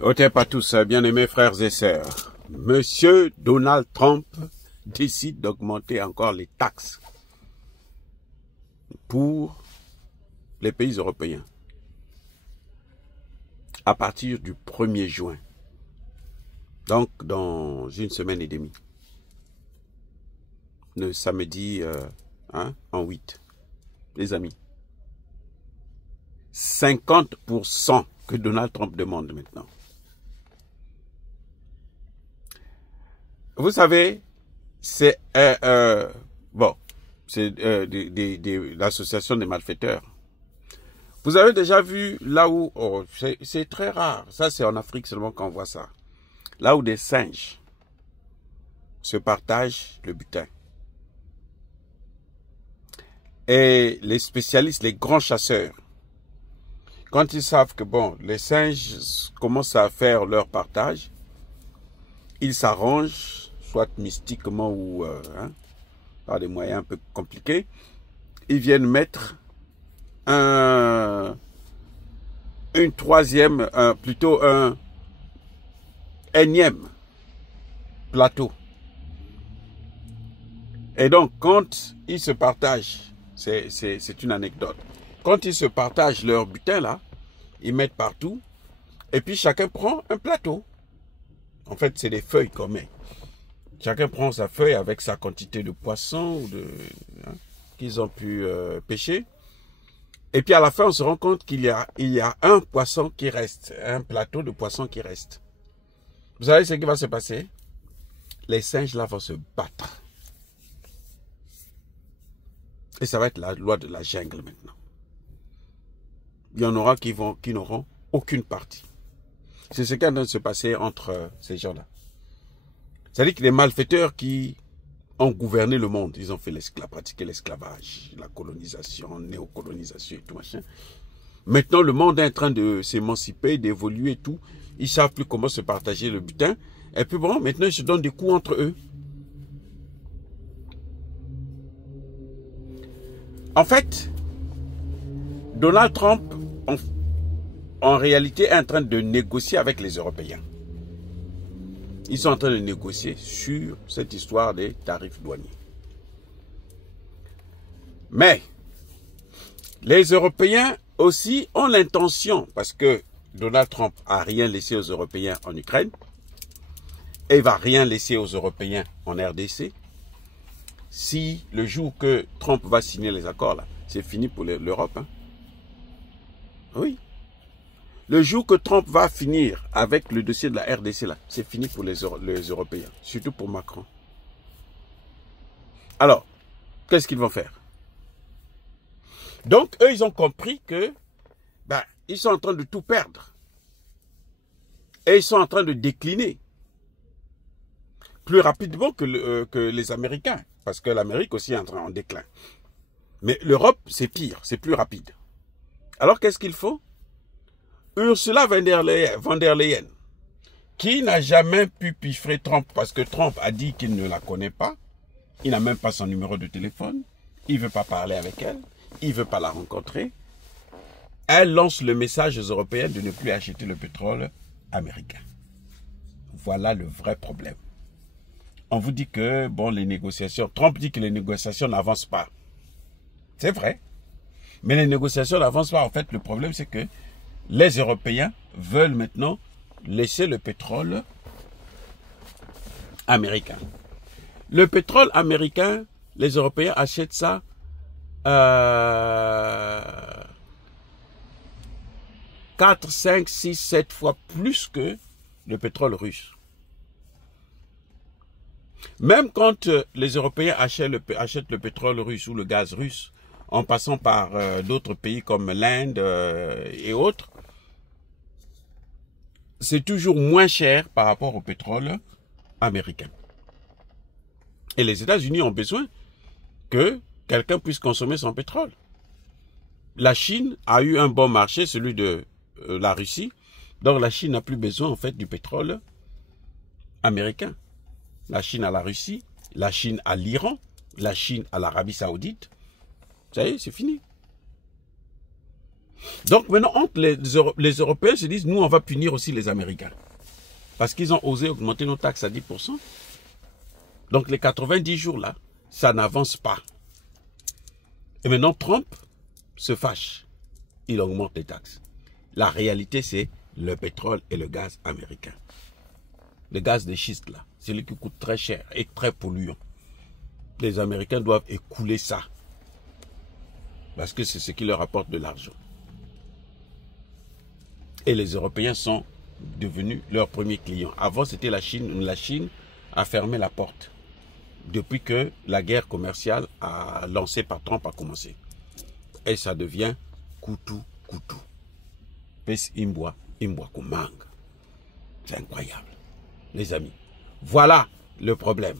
Otep à tous, bien-aimés frères et sœurs. Monsieur Donald Trump décide d'augmenter encore les taxes pour les pays européens à partir du 1er juin. Donc, dans une semaine et demie. Le samedi en 8. Les amis. 50% que Donald Trump demande maintenant. Vous savez, c'est l'association des malfaiteurs. Vous avez déjà vu là où, c'est très rare, ça c'est en Afrique seulement qu'on voit ça, là où des singes se partagent le butin. Et les spécialistes, les grands chasseurs, quand ils savent que bon, les singes commencent à faire leur partage, ils s'arrangent, soit mystiquement ou par des moyens un peu compliqués, ils viennent mettre une troisième, plutôt un énième plateau. Et donc, quand ils se partagent, c'est une anecdote, quand ils se partagent leur butin là, ils mettent partout, et puis chacun prend un plateau. En fait, c'est des feuilles qu'on met. Chacun prend sa feuille avec sa quantité de poissons qu'ils ont pu pêcher. Et puis à la fin, on se rend compte qu'il y a un poisson qui reste, un plateau de poissons qui reste. Vous savez ce qui va se passer? Les singes là vont se battre. Et ça va être la loi de la jungle maintenant. Il y en aura qui n'auront aucune partie. C'est ce qui est en train de se passer entre ces gens-là. C'est-à-dire que les malfaiteurs qui ont gouverné le monde, ils ont fait pratiqué l'esclavage, la colonisation, néocolonisation et tout machin. Maintenant, le monde est en train de s'émanciper, d'évoluer et tout. Ils ne savent plus comment se partager le butin. Et puis bon, maintenant, ils se donnent des coups entre eux. En fait, Donald Trump, en réalité, est en train de négocier avec les Européens. Ils sont en train de négocier sur cette histoire des tarifs douaniers. Mais, les Européens aussi ont l'intention, parce que Donald Trump n'a rien laissé aux Européens en Ukraine, et ne va rien laisser aux Européens en RDC. Si le jour que Trump va signer les accords, là, c'est fini pour l'Europe. Hein. Oui. Le jour que Trump va finir avec le dossier de la RDC, là, c'est fini pour les Européens, surtout pour Macron. Alors, qu'est-ce qu'ils vont faire? Donc, eux, ils ont compris que ils sont en train de tout perdre. Et ils sont en train de décliner. Plus rapidement que les Américains, parce que l'Amérique aussi est en déclin. Mais l'Europe, c'est pire, c'est plus rapide. Alors, qu'est-ce qu'il faut? Ursula von der Leyen, qui n'a jamais pu piffrer Trump parce que Trump a dit qu'il ne la connaît pas, il n'a même pas son numéro de téléphone, il ne veut pas parler avec elle, il ne veut pas la rencontrer. Elle lance le message aux Européens de ne plus acheter le pétrole américain. Voilà le vrai problème. On vous dit que, bon, les négociations, Trump dit que les négociations n'avancent pas. C'est vrai. Mais les négociations n'avancent pas. En fait, le problème, c'est que les Européens veulent maintenant laisser le pétrole américain. Le pétrole américain, les Européens achètent ça 4, 5, 6, 7 fois plus que le pétrole russe. Même quand les Européens achètent le pétrole russe ou le gaz russe, en passant par d'autres pays comme l'Inde et autres, c'est toujours moins cher par rapport au pétrole américain. Et les États-Unis ont besoin que quelqu'un puisse consommer son pétrole. La Chine a eu un bon marché, celui de la Russie. Donc la Chine n'a plus besoin en fait du pétrole américain. La Chine à la Russie, la Chine à l'Iran, la Chine à l'Arabie Saoudite. Ça y est, c'est fini. Donc maintenant, entre les Européens se disent, nous, on va punir aussi les Américains. Parce qu'ils ont osé augmenter nos taxes à 10%. Donc les 90 jours là, ça n'avance pas. Et maintenant, Trump se fâche. Il augmente les taxes. La réalité, c'est le pétrole et le gaz américain. Le gaz de schiste là, c'est celui qui coûte très cher et très polluant. Les Américains doivent écouler ça. Parce que c'est ce qui leur apporte de l'argent. Et les Européens sont devenus leurs premiers clients. Avant, c'était la Chine. La Chine a fermé la porte depuis que la guerre commerciale lancée par Trump a commencé. Et ça devient coutou. Pes imboa kumang. C'est incroyable, les amis. Voilà le problème.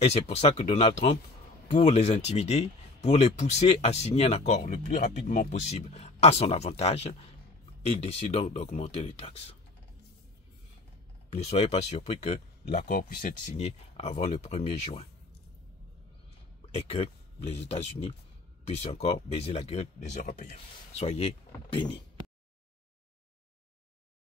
Et c'est pour ça que Donald Trump, pour les intimider, pour les pousser à signer un accord le plus rapidement possible à son avantage, il décide donc d'augmenter les taxes. Ne soyez pas surpris que l'accord puisse être signé avant le 1er juin. Et que les États-Unis puissent encore baiser la gueule des Européens. Soyez bénis.